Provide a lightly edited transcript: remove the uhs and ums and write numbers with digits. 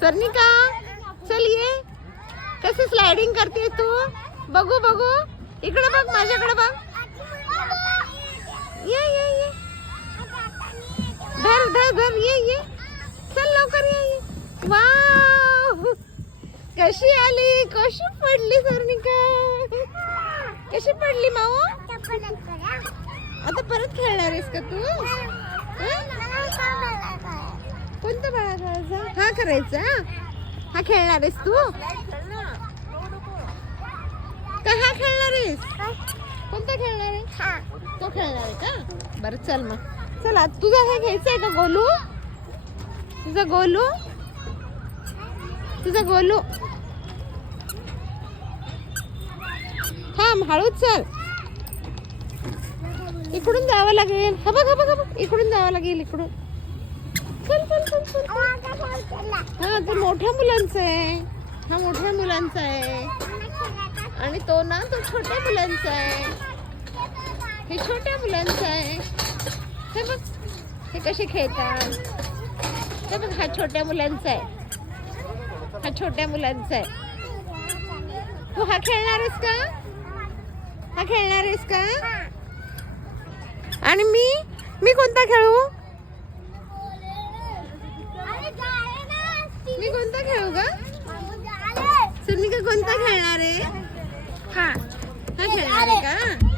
स्वर्णिका चल ये, कशी स्लाइडिंग करते तू, बघू बघू, इकडे बघ, माझ्याकडे बघ, ये ये ये, धर धर धर, ये चल लवकर ये. वाव, कशी आली, कशी पडली स्वर्णिका, कशी पडली माऊ. आता परत खेळणार आहेस का तू. कोणता बाळा खेळायचा, हा करायचा, हा खेळणार आहेस तू का, हा खेळणार आहेस, कोणता खेळणार आहे, तो खेळणार आहे का. बरं चल मग, चला तुझा हे घ्यायचंय का गोलू, तुझा गोलू, तुझा गोलू. थांब, हळूच चल, इकडून जावं लागेल. हा बघ, इकडून जावं लागेल, इकडून. चल चल चल चल. हा ते मोठ्या मुलांचं आहे, हा मोठ्या मुलांचा आहे, आणि तो ना तो छोट्या मुलांचा आहे, हे छोट्या मुलांचं आहे. हे बघ, हे कसे खेळतात, हे बघ, हा छोट्या मुलांचा आहे, हा छोट्या मुलांचा आहे. तू हा खेळणार आहेस का, हा खेळणार आहेस का. आणि मी कोणता खेळू, मी कोणता खेळू का. सुनिका कोणता खेळणार आहे, हा खेळणार आहे का.